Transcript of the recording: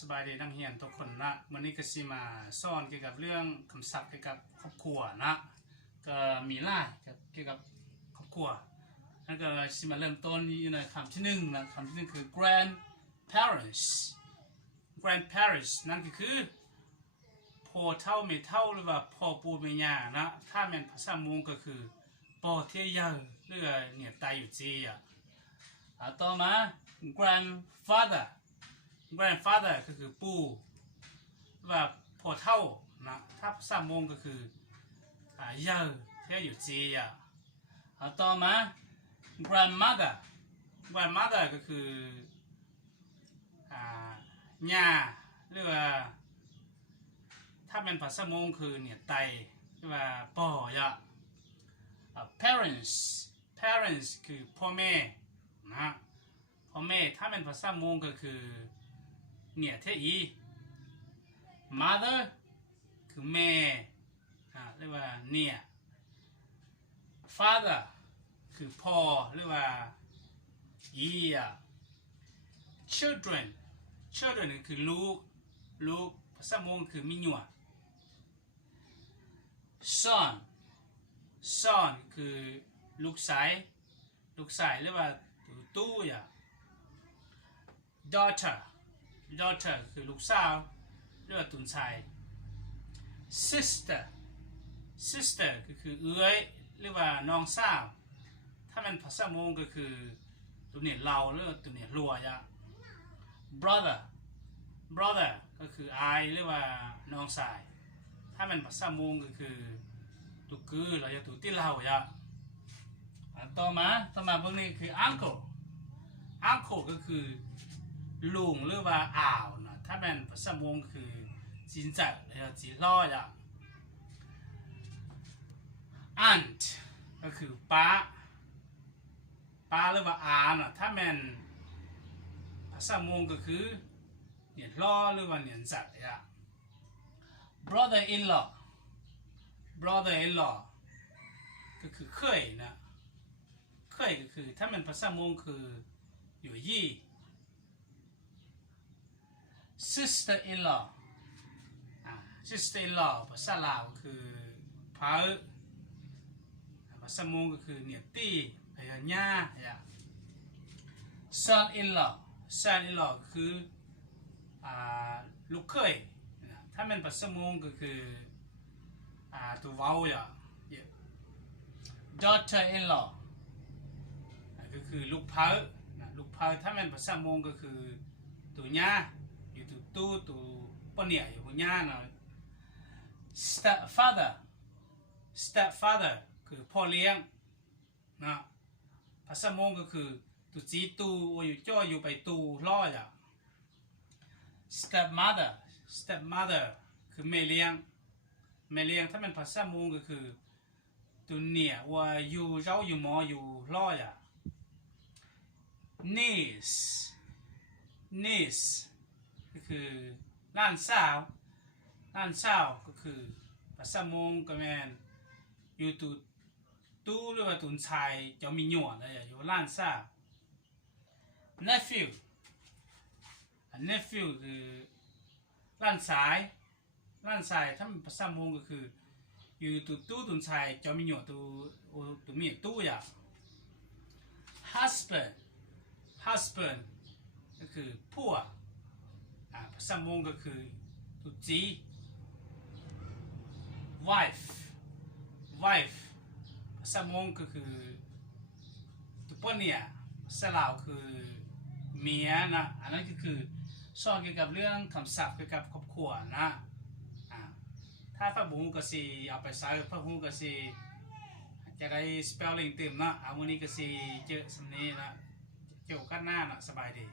สบายดีนักเรียนทุกคนนะวันนี้ก็สิมาสอนเกี่ยวกับเรื่องคำศัพท์เกี่ยวกับครอบครัวนะก็มีหลายเกี่ยวกับครอบครัวนั่นก็สิมาเริ่มต้นอยู่ในคำที่หนึ่งนะคำที่หนึ่งคือ grandparents นั่นก็คือพ่อเฒ่าแม่เฒ่าหรือว่าพ่อปู่แม่ย่านะถ้าเป็นภาษามงก็คือพ่อเที่ยงหรือเนี่ยตายอยู่จีต่อมา grandfather ก็คือปู่ว่าพ่อเฒ่านะถ้าภาษามงก็คือยาเที่ยอยู่จีต่อมา grandmother ก็คือย่าหรือว่าถ้าเป็นภาษามงคือเนี่ยไตหรือว่าพ่อยะparents คือพ่อแม่นะพ่อแม่ถ้าเป็นภาษามงก็คือเนี่ยเทียอี mother คือแม่เรียกว่าเนี่ย father คือพ่อหรือว่าอีchildren คือลูกภาษามงคือมิญัว son คือลูกชายเรียกว่าตู้daughter คือลูกสาวเรียกว่าตุนชาย sister ก็คือเอื้อยเรียกว่าน้องสาวถ้ามันภาษามงก็คือตัวเนี่ยเราหรือตัวเนี่ยรัวยะ brother ก็คืออายเรียกว่าน้องชายถ้ามันภาษามงก็คือตัวคือเราจะตัวที่เราต่อมาพวกนี้คือ uncle ก็คือลุงหรือว่าอ่าวนะถ้าเป็นภาษามงคือจินจัดหรือจีร้อยaunt ก็คือป้าหรือว่าอานะถ้าเป็นภาษามงก็คือเนี่ยล้อหรือว่าเนี่ยจัดbrother in law ก็คือเคยนะเคยก็คือถ้าเป็นภาษามงคืออยู่ยี่ sister in law ภาษาลาวคือพาภาษามงก็คือเนี่ยตีพยาญาson in law คือลูกเคยถ้าเป็นภาษามงก็คือตัวเว้าdaughter in law ก็คือลูกเผาถ้าเป็นภาษามงก็คือตัวญาอยู่ตัวปนเนี่ยอยู่หัวญาเนาะ stepfather คือพ่อเลี้ยงนะภาษามงก็คือตัวจีตูอยู่จ่ออยู่ไปตูล่อstepmother คือแม่เลี้ยงถ้าเป็นภาษามงก็คือตัวเนี่ยว่าอยู่เจ้าอยู่หมออยู่ล่อniece ก็คือล้านสาวก็คือภาษามงก็แม่นอยู่ตู้หรือว่าตุนชายจะมีหนวดอะไรอยู่ล้านสาว nephew คือล้านสายถ้าเป็นภาษามงก็คืออยู่ตู้ตุนชายจะมีหนวดตัวมีตู้husband ก็คือผัวภาษามงก็คือตุจี wife ภาษามงก็คือตุปเนี่ยภาษาลาวคือเมียนะอันนั้นก็คือสอนเกี่ยวกับเรื่องคำศัพท์เกี่ยวกับครอบครัวนะถ้าพระบุ้งก็สิเอาไปใช้พระบุ้งก็สิจะได้ spelling เต็มนะวันนี้ก็สิเจอสำเนียงนะเกี่ยวกันหน้านะสบายดี